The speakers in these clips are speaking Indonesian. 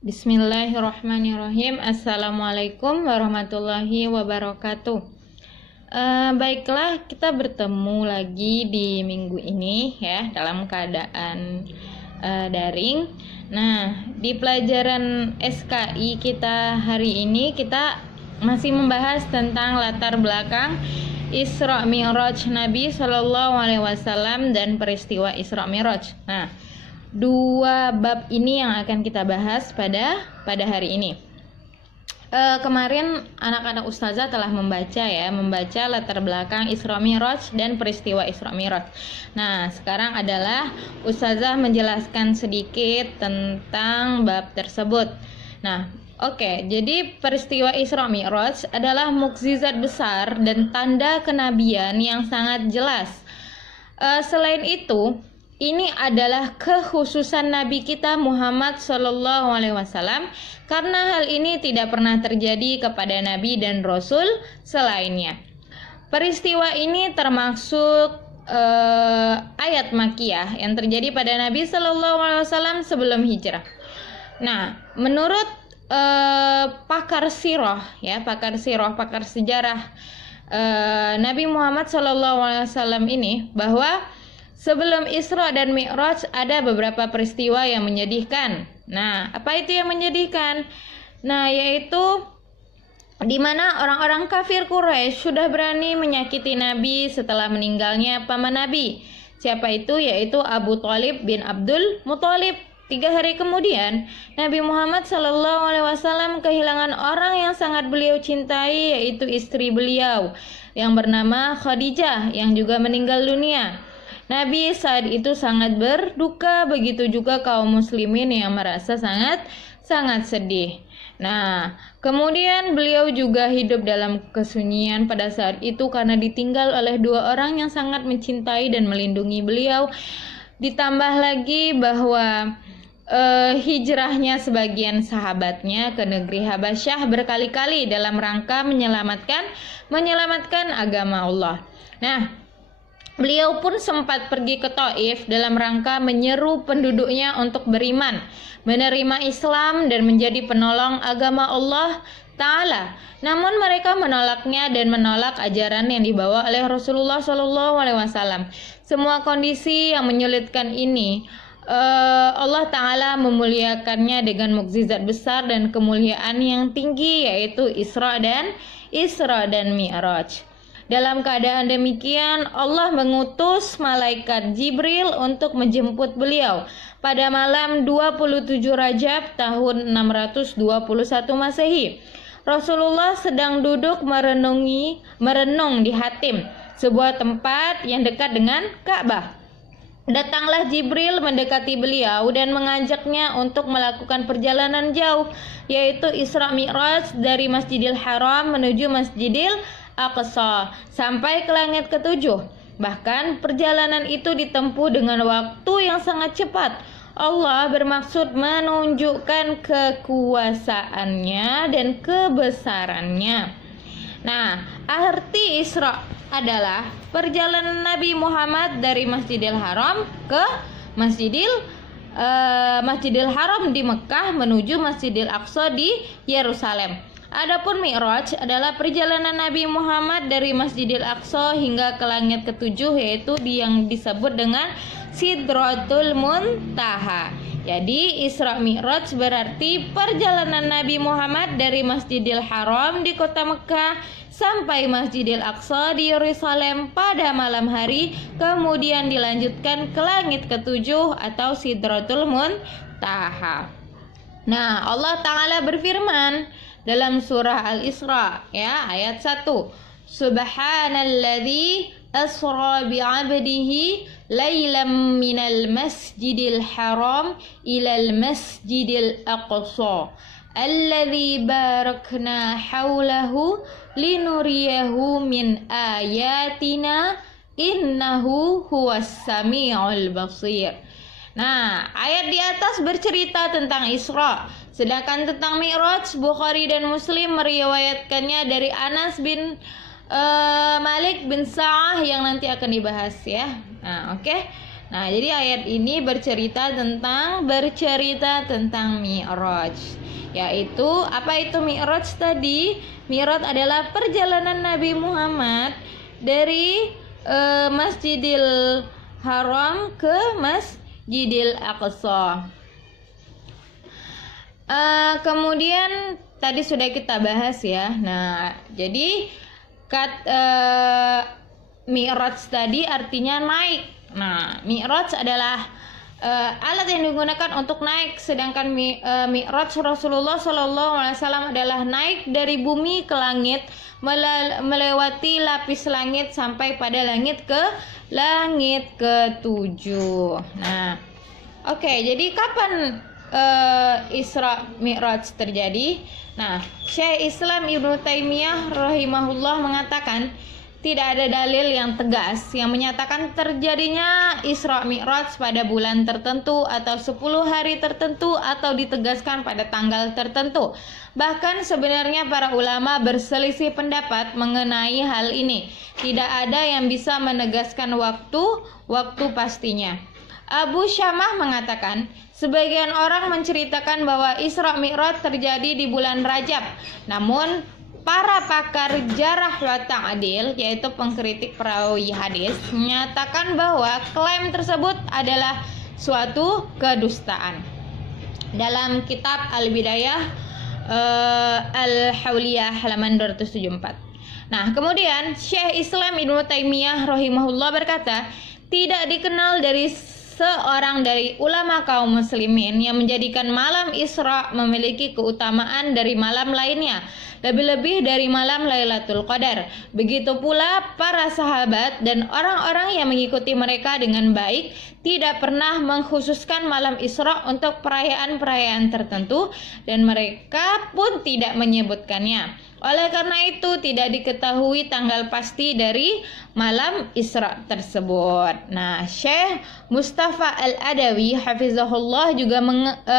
Bismillahirrahmanirrahim. Assalamualaikum warahmatullahi wabarakatuh. Baiklah, kita bertemu lagi di minggu ini ya dalam keadaan daring. Nah, di pelajaran SKI kita hari ini kita masih membahas tentang latar belakang Isra Mi'raj Nabi Shallallahu Alaihi Wasallam dan peristiwa Isra Mi'raj. Nah, dua bab ini yang akan kita bahas pada hari ini. Kemarin anak-anak ustazah telah membaca latar belakang Isra Mi'raj dan peristiwa Isra Mi'raj. Nah, sekarang adalah ustazah menjelaskan sedikit tentang bab tersebut. Nah, oke, jadi peristiwa Isra Mi'raj adalah mukjizat besar dan tanda kenabian yang sangat jelas. Selain itu, ini adalah kekhususan Nabi kita Muhammad Sallallahu Alaihi Wasallam karena hal ini tidak pernah terjadi kepada Nabi dan Rasul selainnya. Peristiwa ini termasuk ayat Makkiyah yang terjadi pada Nabi Sallallahu Alaihi Wasallam sebelum hijrah. Nah, menurut pakar sejarah, Nabi Muhammad Sallallahu Alaihi Wasallam ini bahwa sebelum Isra dan Mi'raj ada beberapa peristiwa yang menyedihkan. Nah, apa itu yang menyedihkan? Nah, yaitu di mana orang-orang kafir Quraisy sudah berani menyakiti Nabi setelah meninggalnya paman Nabi. Siapa itu? Yaitu Abu Thalib bin Abdul Muthalib. 3 hari kemudian, Nabi Muhammad SAW kehilangan orang yang sangat beliau cintai, yaitu istri beliau yang bernama Khadijah yang juga meninggal dunia. Nabi saat itu sangat berduka, begitu juga kaum muslimin yang merasa sangat sedih. Nah, kemudian beliau juga hidup dalam kesunyian pada saat itu karena ditinggal oleh 2 orang yang sangat mencintai dan melindungi beliau. Ditambah lagi bahwa hijrahnya sebagian sahabatnya ke negeri Habasyah berkali-kali dalam rangka menyelamatkan agama Allah. Nah, beliau pun sempat pergi ke Taif dalam rangka menyeru penduduknya untuk beriman, menerima Islam dan menjadi penolong agama Allah Ta'ala. Namun mereka menolaknya dan menolak ajaran yang dibawa oleh Rasulullah SAW. Semua kondisi yang menyulitkan ini, Allah Ta'ala memuliakannya dengan mukjizat besar dan kemuliaan yang tinggi, yaitu Isra dan Mi'raj. Dalam keadaan demikian, Allah mengutus malaikat Jibril untuk menjemput beliau pada malam 27 Rajab tahun 621 Masehi. Rasulullah sedang duduk merenung di Hatim, sebuah tempat yang dekat dengan Ka'bah. Datanglah Jibril mendekati beliau dan mengajaknya untuk melakukan perjalanan jauh, yaitu Isra Mi'raj dari Masjidil Haram menuju Masjidil Aqsa sampai ke langit ketujuh. Bahkan perjalanan itu ditempuh dengan waktu yang sangat cepat. Allah bermaksud menunjukkan kekuasaannya dan kebesarannya. Nah, arti Isra adalah perjalanan Nabi Muhammad dari Masjidil Haram ke Masjidil Haram di Mekah menuju Masjidil Aqsa di Yerusalem. Adapun Mi'raj adalah perjalanan Nabi Muhammad dari Masjidil Aqsa hingga ke langit ketujuh, yaitu yang disebut dengan Sidratul Muntaha. Jadi Isra Mi'raj berarti perjalanan Nabi Muhammad dari Masjidil Haram di kota Mekah sampai Masjidil Aqsa di Yerusalem pada malam hari, kemudian dilanjutkan ke langit ketujuh atau Sidratul Muntaha. Nah, Allah Ta'ala berfirman dalam surah Al-Isra ya ayat 1. Subhanalladzi asra bi'abdihi lailam minal masjidil haram ilal masjidil aqsa alladzi barakna haulahu linuriyahu min ayatina innahu huwas samiul basir. Nah, ayat di atas bercerita tentang Isra. Sedangkan tentang Mi'raj, Bukhari dan Muslim meriwayatkannya dari Anas bin Malik bin Sa'ah yang nanti akan dibahas ya. Nah, oke. Nah, jadi ayat ini bercerita tentang Mi'raj. Yaitu apa itu Mi'raj tadi? Mi'raj adalah perjalanan Nabi Muhammad dari Masjidil Haram ke Masjidil Aqsa. Kemudian tadi sudah kita bahas ya. Nah, jadi Mi'raj tadi artinya naik. Nah, Mi'raj adalah alat yang digunakan untuk naik, sedangkan Mi'raj Rasulullah SAW adalah naik dari bumi ke langit, melewati lapis langit sampai pada langit ke-7. Nah, oke, jadi kapan Isra Mi'raj terjadi? Nah, Syekh Islam Ibnu Taimiyah rahimahullah mengatakan tidak ada dalil yang tegas yang menyatakan terjadinya Isra Mi'raj pada bulan tertentu atau 10 hari tertentu atau ditegaskan pada tanggal tertentu. Bahkan sebenarnya para ulama berselisih pendapat mengenai hal ini. Tidak ada yang bisa menegaskan waktu pastinya. Abu Syamah mengatakan, sebagian orang menceritakan bahwa Isra Mi'raj terjadi di bulan Rajab. Namun, para pakar jarah wa ta'dil, yaitu pengkritik perawi hadis, menyatakan bahwa klaim tersebut adalah suatu kedustaan. Dalam kitab Al-Bidayah Al-Hawliyah halaman 274. Nah, kemudian Syekh Islam Ibnu Taimiyah rahimahullah berkata, tidak dikenal dari seorang dari ulama kaum muslimin yang menjadikan malam Isra memiliki keutamaan dari malam lainnya, lebih-lebih dari malam Lailatul Qadar. Begitu pula para sahabat dan orang-orang yang mengikuti mereka dengan baik tidak pernah mengkhususkan malam Isra untuk perayaan-perayaan tertentu, dan mereka pun tidak menyebutkannya. Oleh karena itu tidak diketahui tanggal pasti dari malam Isra tersebut. Nah, Syekh Mustafa Al-Adawi hafizahullah juga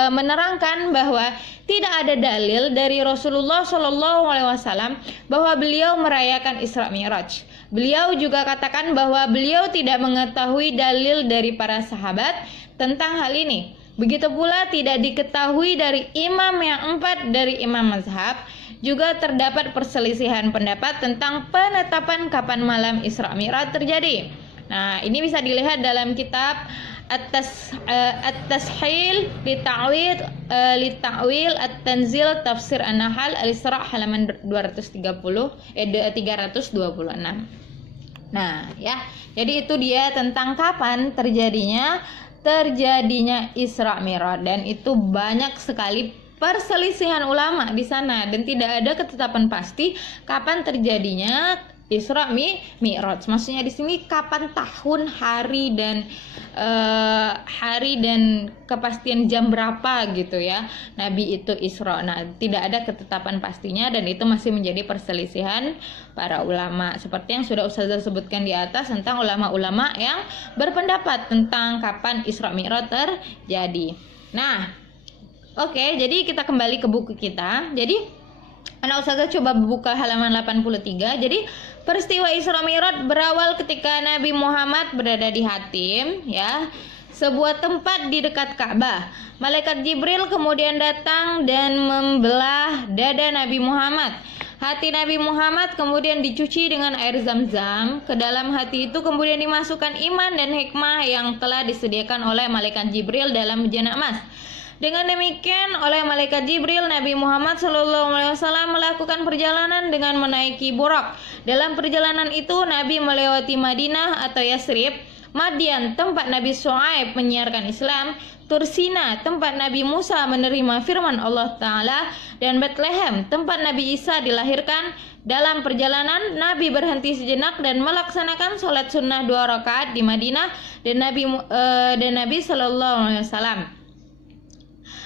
menerangkan bahwa tidak ada dalil dari Rasulullah SAW bahwa beliau merayakan Isra Mi'raj. Beliau juga katakan bahwa beliau tidak mengetahui dalil dari para sahabat tentang hal ini. Begitu pula tidak diketahui dari imam yang 4 dari imam mazhab. Juga terdapat perselisihan pendapat tentang penetapan kapan malam Isra Mi'raj terjadi. Nah, ini bisa dilihat dalam kitab At-Tashil li Ta'wil At-Tanzil Tafsir An-Nahl Al-Isra halaman 326. Nah, ya. Jadi itu dia tentang kapan terjadinya Isra Mi'raj, dan itu banyak sekali perselisihan ulama di sana dan tidak ada ketetapan pasti kapan terjadinya Isra Mi'raj. Maksudnya di sini kapan tahun, hari dan kepastian jam berapa gitu ya Nabi itu Isra. Nah, tidak ada ketetapan pastinya dan itu masih menjadi perselisihan para ulama. Seperti yang sudah Ustazah sebutkan di atas tentang ulama-ulama yang berpendapat tentang kapan Isra Mi'raj terjadi. Nah, oke, jadi kita kembali ke buku kita. Jadi, anak Ustazah coba buka halaman 83. Jadi, peristiwa Isra Mi'raj berawal ketika Nabi Muhammad berada di Hatim, ya, sebuah tempat di dekat Ka'bah. Malaikat Jibril kemudian datang dan membelah dada Nabi Muhammad. Hati Nabi Muhammad kemudian dicuci dengan air Zam-Zam. Ke dalam hati itu kemudian dimasukkan iman dan hikmah yang telah disediakan oleh malaikat Jibril dalam bejana emas. Dengan demikian, oleh malaikat Jibril, Nabi Muhammad SAW melakukan perjalanan dengan menaiki Burak. Dalam perjalanan itu, Nabi melewati Madinah atau Yasrib, Madian, tempat Nabi Shu'aib menyiarkan Islam, Tursina, tempat Nabi Musa menerima firman Allah Ta'ala, dan Bethlehem, tempat Nabi Isa dilahirkan. Dalam perjalanan, Nabi berhenti sejenak dan melaksanakan sholat sunnah 2 rakaat di Madinah, dan Nabi SAW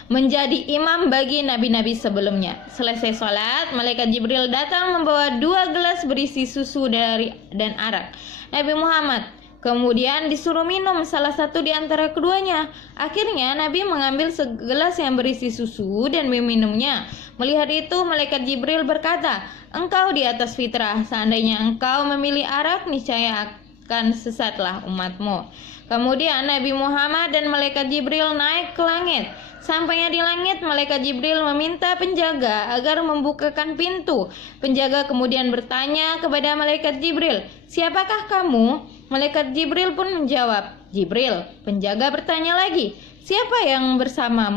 menjadi imam bagi nabi-nabi sebelumnya. Selesai sholat, malaikat Jibril datang membawa 2 gelas berisi susu dan arak. Nabi Muhammad kemudian disuruh minum salah satu di antara keduanya. Akhirnya Nabi mengambil segelas yang berisi susu dan meminumnya. Melihat itu, malaikat Jibril berkata, "Engkau di atas fitrah. Seandainya engkau memilih arak, niscaya kan sesatlah umatmu. Kemudian Nabi Muhammad dan malaikat Jibril naik ke langit. Sampainya di langit, malaikat Jibril meminta penjaga agar membukakan pintu. Penjaga kemudian bertanya kepada malaikat Jibril, "Siapakah kamu?" Malaikat Jibril pun menjawab, "Jibril." Penjaga bertanya lagi, "Siapa yang bersama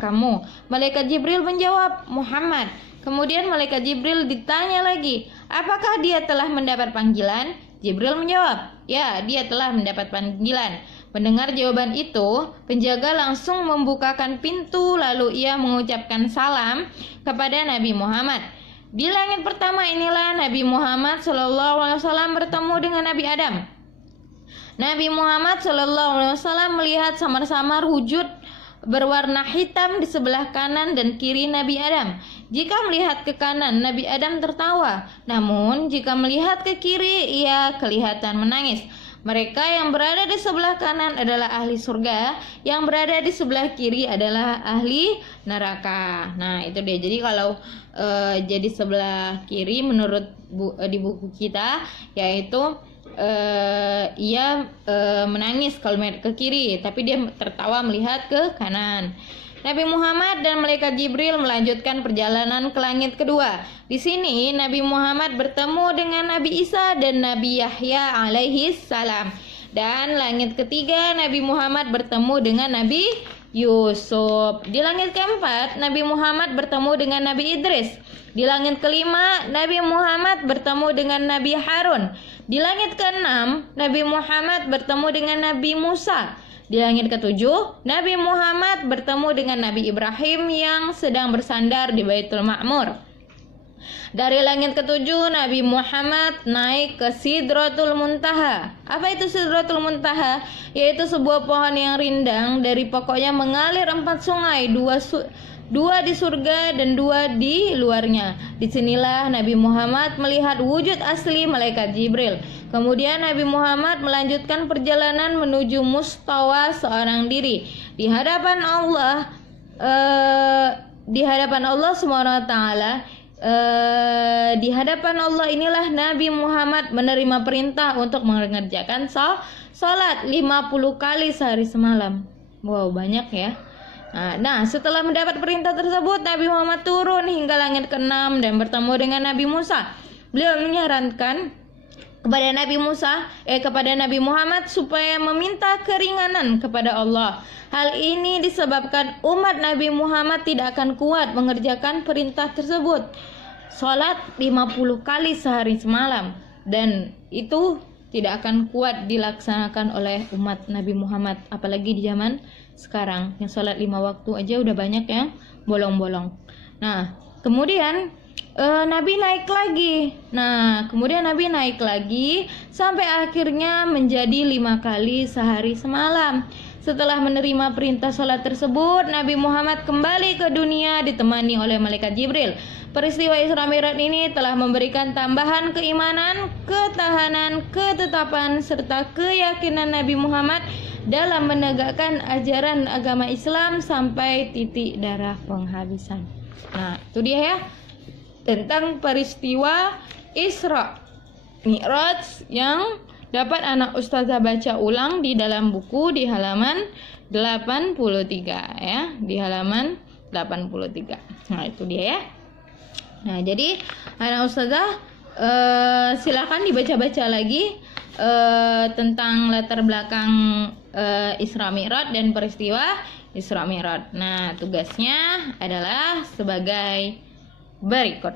kamu?" Malaikat Jibril menjawab, "Muhammad." Kemudian malaikat Jibril ditanya lagi, "Apakah dia telah mendapat panggilan?" Jibril menjawab, "Ya, dia telah mendapat panggilan." Mendengar jawaban itu, penjaga langsung membukakan pintu lalu ia mengucapkan salam kepada Nabi Muhammad. Di langit pertama inilah Nabi Muhammad SAW bertemu dengan Nabi Adam. Nabi Muhammad SAW melihat samar-samar wujud berwarna hitam di sebelah kanan dan kiri Nabi Adam. Jika melihat ke kanan, Nabi Adam tertawa. Namun, jika melihat ke kiri, ia kelihatan menangis. Mereka yang berada di sebelah kanan adalah ahli surga, yang berada di sebelah kiri adalah ahli neraka. Nah, itu dia. Jadi kalau jadi sebelah kiri menurut di buku kita, yaitu ia menangis kalau ke kiri, tapi dia tertawa melihat ke kanan. Nabi Muhammad dan malaikat Jibril melanjutkan perjalanan ke langit kedua. Di sini Nabi Muhammad bertemu dengan Nabi Isa dan Nabi Yahya alaihi salam. Dan langit ketiga Nabi Muhammad bertemu dengan Nabi Yusuf. Di langit keempat Nabi Muhammad bertemu dengan Nabi Idris. Di langit kelima Nabi Muhammad bertemu dengan Nabi Harun. Di langit keenam Nabi Muhammad bertemu dengan Nabi Musa. Di langit ketujuh, Nabi Muhammad bertemu dengan Nabi Ibrahim yang sedang bersandar di Baitul Ma'mur. Dari langit ketujuh, Nabi Muhammad naik ke Sidratul Muntaha. Apa itu Sidratul Muntaha? Yaitu sebuah pohon yang rindang, dari pokoknya mengalir 4 sungai, dua di surga dan 2 di luarnya. Disinilah Nabi Muhammad melihat wujud asli malaikat Jibril. Kemudian Nabi Muhammad melanjutkan perjalanan menuju mustawa seorang diri. Di hadapan Allah SWT, di hadapan Allah inilah Nabi Muhammad menerima perintah untuk mengerjakan sholat 50 kali sehari semalam. Wow, banyak ya. Nah, setelah mendapat perintah tersebut, Nabi Muhammad turun hingga langit ke-6 dan bertemu dengan Nabi Musa. Beliau menyarankan kepada Nabi Muhammad supaya meminta keringanan kepada Allah. Hal ini disebabkan umat Nabi Muhammad tidak akan kuat mengerjakan perintah tersebut, sholat 50 kali sehari semalam, dan itu tidak akan kuat dilaksanakan oleh umat Nabi Muhammad, apalagi di zaman sekarang yang sholat 5 waktu aja udah banyak yang bolong-bolong. Nah, kemudian Nabi naik lagi sampai akhirnya menjadi 5 kali sehari semalam. Setelah menerima perintah sholat tersebut, Nabi Muhammad kembali ke dunia ditemani oleh malaikat Jibril. Peristiwa Isra Mi'raj ini telah memberikan tambahan keimanan, ketahanan, ketetapan, serta keyakinan Nabi Muhammad dalam menegakkan ajaran agama Islam sampai titik darah penghabisan. Nah, itu dia ya, tentang peristiwa Isra Mi'raj yang dapat anak ustazah baca ulang di dalam buku di halaman 83 ya, di halaman 83. Nah, itu dia ya. Nah, jadi anak ustazah silakan dibaca-baca lagi tentang latar belakang Isra Mi'raj dan peristiwa Isra Mi'raj. Nah, tugasnya adalah sebagai berikut.